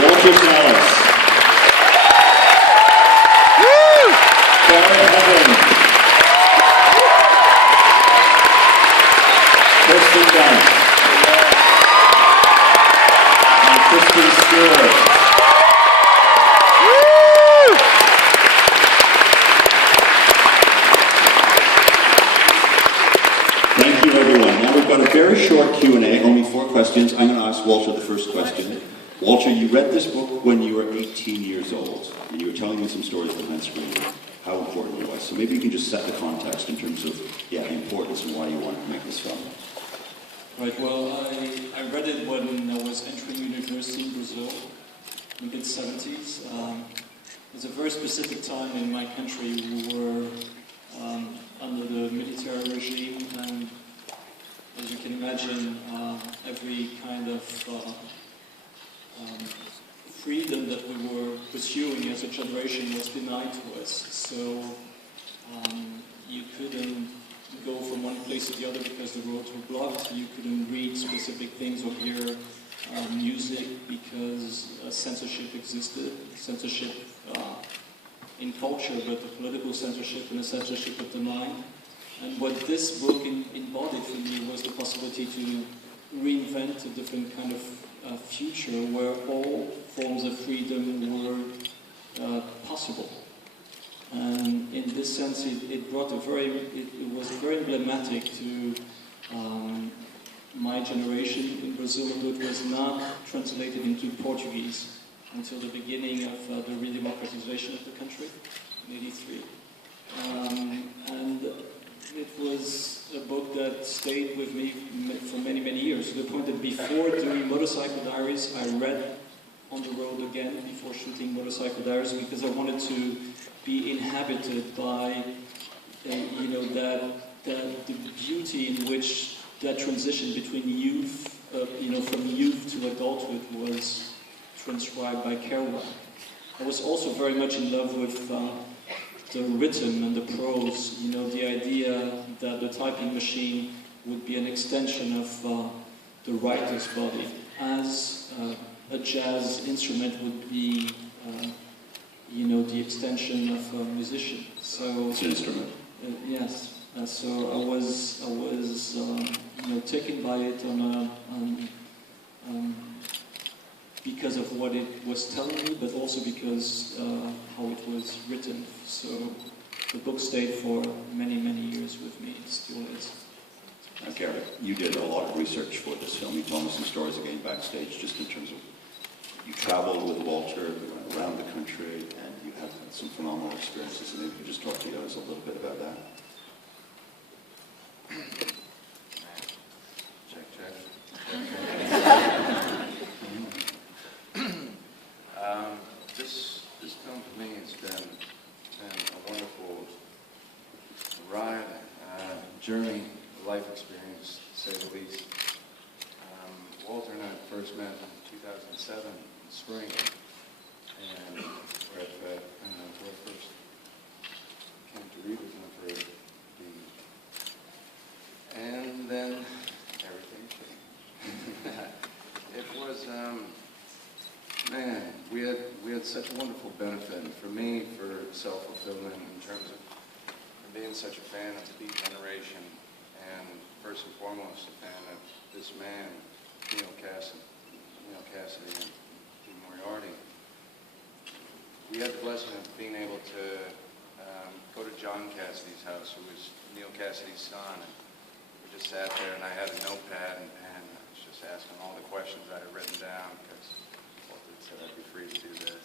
Walter Salles. Garrett Hedland. Kirsten Dunst. And Kristen Stewart. Thank you, everyone. Now we've got a very short Q&A, only 4 questions. I'm going to ask Walter the first question. Walter, you read this book when you were 18 years old, and you were telling me some stories on that screen, how important it was. So maybe you can just set the context in terms of, the importance and why you wanted to make this film. Right, well, I read it when I was entering university in Brazil in the mid-70s. It was a very specific time in my country. We were under the military regime, and as you can imagine, every kind of freedom that we were pursuing as a generation was denied to us. So you couldn't go from one place to the other because the roads were blocked. You couldn't read specific things or hear music because censorship existed. Censorship in culture, but the political censorship and the censorship of the mind. And what this book embodied for me was the possibility to reinvent a different kind of future where all forms of freedom were possible. And in this sense, it was very emblematic to my generation in Brazil, although it was not translated into Portuguese until the beginning of the redemocratization of the country in '83. And it was a book that stayed with me for many, many years, to the point that before doing Motorcycle Diaries, I read On the Road again before shooting Motorcycle Diaries, because I wanted to be inhabited by, the beauty in which that transition between youth, from youth to adulthood was transcribed by Kerouac. I was also very much in love with the rhythm and the prose, the idea that the typing machine would be an extension of the writer's body, as a jazz instrument would be, the extension of a musician. So it's an instrument. Yes. So I was taken by it because of what it was telling me, but also because how it was written. So the book stayed for many, many years with me. It still is. Garrett, you did a lot of research for this film. You told me some stories again backstage, just in terms of you traveled with Walter, you went around the country, and you had some phenomenal experiences. And maybe you could just talk to us a little bit about that. This film for me has been a wonderful ride, journey, life experience, to say the least. Walter and I first met in 2007 in spring, and where I first came to read with him for and then everything changed. It was, we had such a wonderful benefit, and for me, for self-fulfillment in terms of being such a fan of the Beat Generation, and first and foremost a fan of this man, Neil Cassidy and Dean Moriarty. We had the blessing of being able to go to John Cassidy's house, who was Neil Cassidy's son, and we just sat there, and I had a notepad and pen. I was just asking all the questions I had written down, because Walter said I'd be free to do this.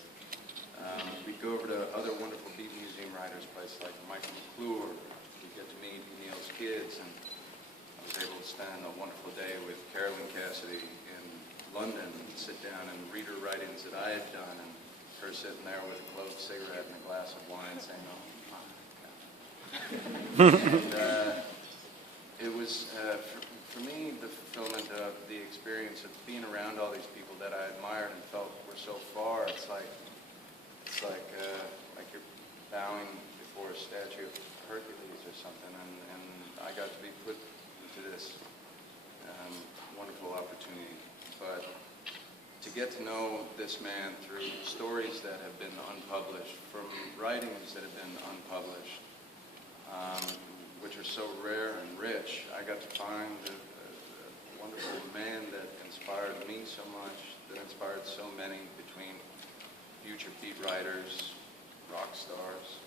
We'd go over to other wonderful Beat Museum writers, places like Michael McClure. We'd get to meet Neil's kids, and I was able to spend a wonderful day with Carolyn Cassidy in London and sit down and read her writings that I had done, and her sitting there with a clove cigarette and a glass of wine saying, "Oh, my God." And it was, for me, the fulfillment of the experience of being around all these people that I admired and felt were so far. It's like you're bowing before a statue of Hercules or something, and I got to be put into this wonderful opportunity. But to get to know this man through stories that have been unpublished, from writings that have been unpublished, which are so rare and rich. I got to find a wonderful man that inspired me so much, that inspired so many, between future beat writers, rock stars,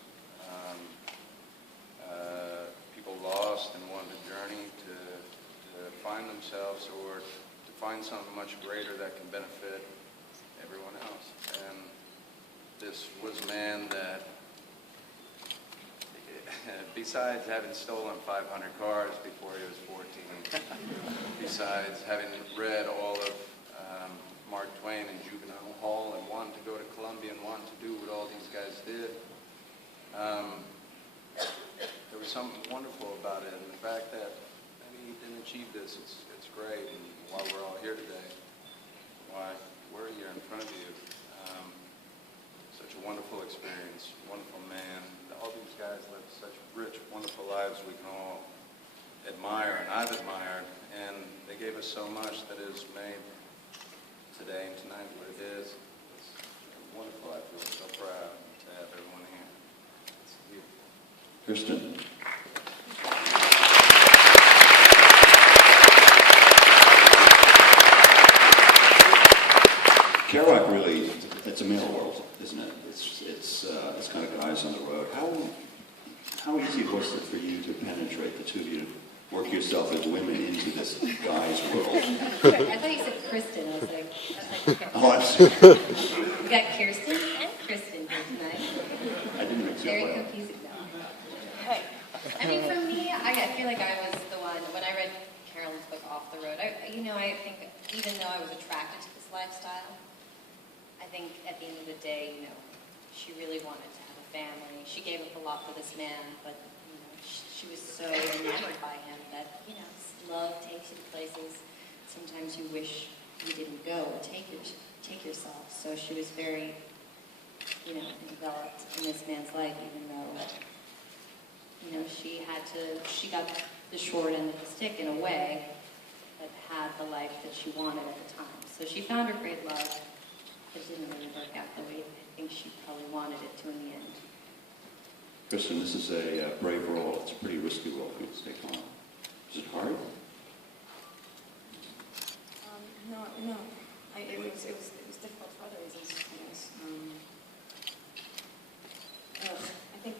people lost and wanted a journey to find themselves, or to find something much greater that can benefit everyone else. And this was a man that, besides having stolen 500 cars before he was 14, besides having read all of Mark Twain in juvenile hall and wanting to go to Columbia and wanting to do what all these guys did, there was something wonderful about it. And the fact that maybe he didn't achieve this, it's great. And while we're all here today, why we're here in front of you, such a wonderful experience, wonderful man. All these guys lived such rich, wonderful lives we can all admire, and I've admired, and they gave us so much that has made today and tonight what it is. It's wonderful. I feel so proud to have everyone here. It's beautiful. Kirsten. Kerouac really, it's a male world, isn't it? It's kind of guys on the road. How easy was it for you to penetrate, the two of you, to work yourself as women into this guy's world? I thought you said Kristen. I was like, okay. Oh, I'm sorry. We got Kirsten and Kristen here tonight. I didn't mix you Very up well. confusing though. Hey. I mean, for me, I feel like I was the one, when I read Carolyn's book, Off the Road, I think even though I was attracted to this lifestyle, I think at the end of the day, she really wanted to have a family. She gave up a lot for this man, but she was so enamored by him that love takes you to places sometimes you wish you didn't go or take yourself. So she was very enveloped in this man's life, even though she got the short end of the stick in a way, but had the life that she wanted at the time. So she found her great love. It didn't really work out the way I think she probably wanted it to in the end. Kristen, this is a brave role. It's a pretty risky role for you to take on. Is it hard? No. It was difficult for other reasons. I think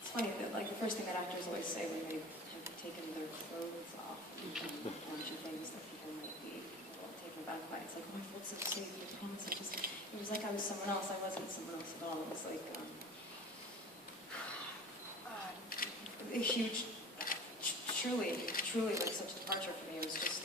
it's funny that the first thing that actors always say when they have taken their clothes off and a bunch of things that people might be a little taken aback by. It's like, oh, I felt so safe with Thomas. It was like I was someone else. I wasn't someone else at all. It was like a huge, truly like such a departure for me. It was just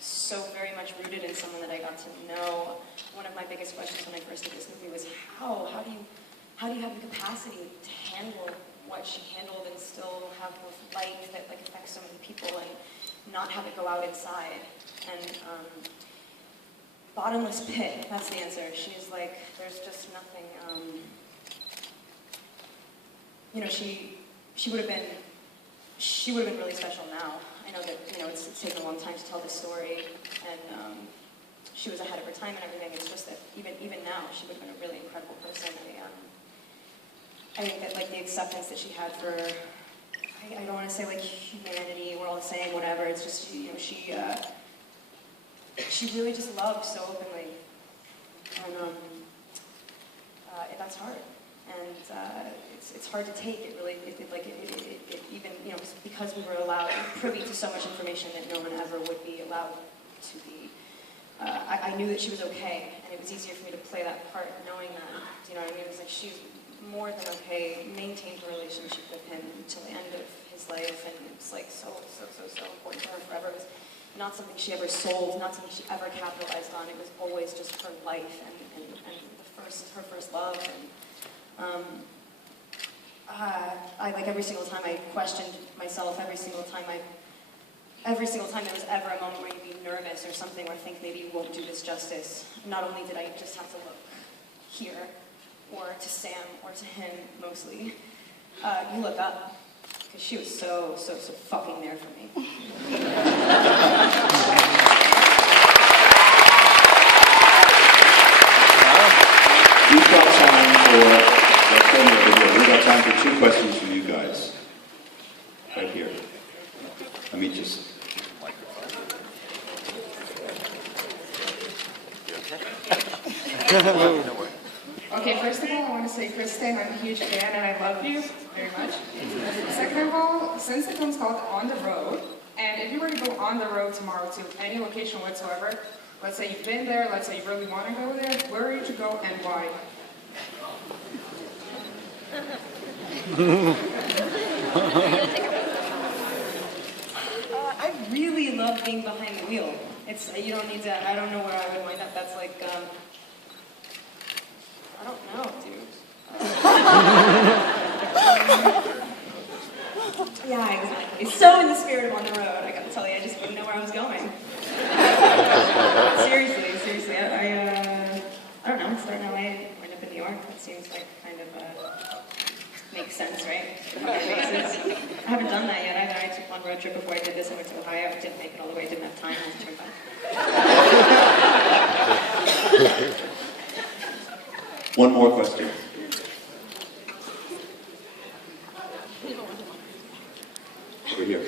so very much rooted in someone that I got to know. One of my biggest questions when I first did this movie was how do you have the capacity to handle what she handled and still have this light that affects so many people and not have it go out inside. And bottomless pit, that's the answer. She's like, there's just nothing, she would have been really special now. I know that, it's taken a long time to tell this story, and she was ahead of her time and everything. It's just that even now, she would have been a really incredible person. I think that the acceptance that she had for, I don't want to say humanity, we're all the same, whatever. It's just, she really just loved so openly, and that's hard. And it's hard to take. It really, even because we were allowed privy to so much information that no one ever would be allowed to be. I knew that she was okay, and it was easier for me to play that part, knowing that. You know what I mean? It was like she's more than okay, maintained a relationship with him until the end of his life, and it's so important to her forever. It was not something she ever sold, not something she ever capitalized on. It was always just her life and her first love. And I every single time I questioned myself, every single time there was ever a moment where you'd be nervous or something, or think maybe you won't do this justice. Not only did I just have to look here, or to Sam, or to him mostly, you look up. because she was so fucking there for me. We've got time for, we've got time for 2 questions from you guys. Right here. Let me just... Okay, first of all, I want to say, Kristen, I'm a huge fan and I love you very much. Second of all, since the film's called On the Road, and if you were to go on the road tomorrow to any location whatsoever, let's say you've been there, let's say you really want to go there, where would you go and why? I really love being behind the wheel. It's, you don't need to, I don't know where I would wind up. That's like, I don't know, dude. Yeah, exactly. So in the spirit of On the Road, I gotta tell you, I just wouldn't know where I was going. Seriously, I don't know, start in LA, wind up in New York, that seems like kind of, makes sense, right? I haven't done that yet either. I took one road trip before I did this. I went to Ohio. I didn't make it all the way. Didn't have time. I had to turn back. One more question. Over here.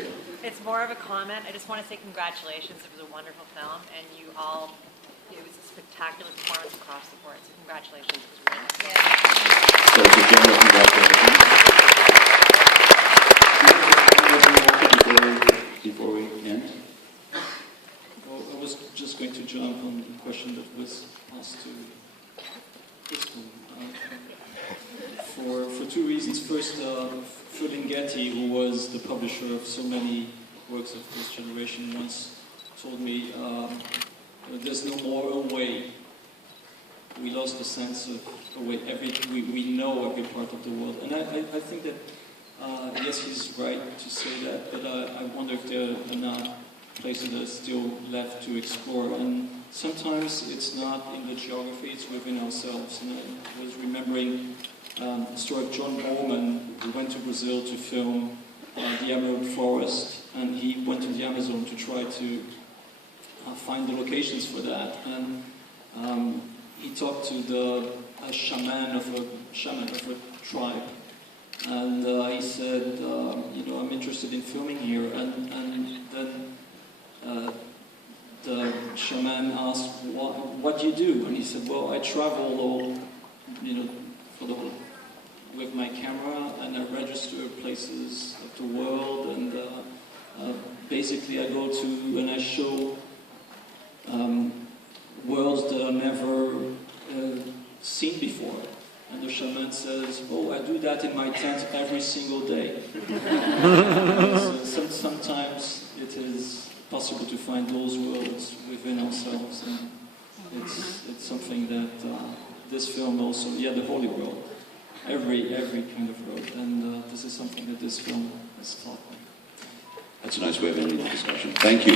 It's more of a comment. I just want to say congratulations. It was a wonderful film, and you all, it was a spectacular performance across the board. So congratulations. It was really nice. So it's a general congratulations. Before we end? Well, I was just going to jump on the question that was asked to Kristen. For 2 reasons. First, Ferlinghetti, who was the publisher of so many works of this generation, once told me, there's no more a way. We lost the sense of a way. We know every part of the world. And I think that, yes, he's right to say that, but I wonder if there are not places that are still left to explore. And sometimes it's not in the geography, it's within ourselves. And I was remembering the story of John Bowman, who went to Brazil to film the Emerald Forest, and he went to the Amazon to try to find the locations for that. And he talked to the shaman of a tribe, and he said, I'm interested in filming here. And then the shaman asked, what do you do? And he said, well, I travel all, with my camera, and I register places of the world, and basically I go to and I show worlds that are never seen before. And the shaman says, oh, I do that in my tent every single day. So sometimes it is possible to find those worlds within ourselves, and it's something that this film also, the holy world, every kind of road, and this is something that this film has taught me. That's a nice way of ending the discussion. Thank you.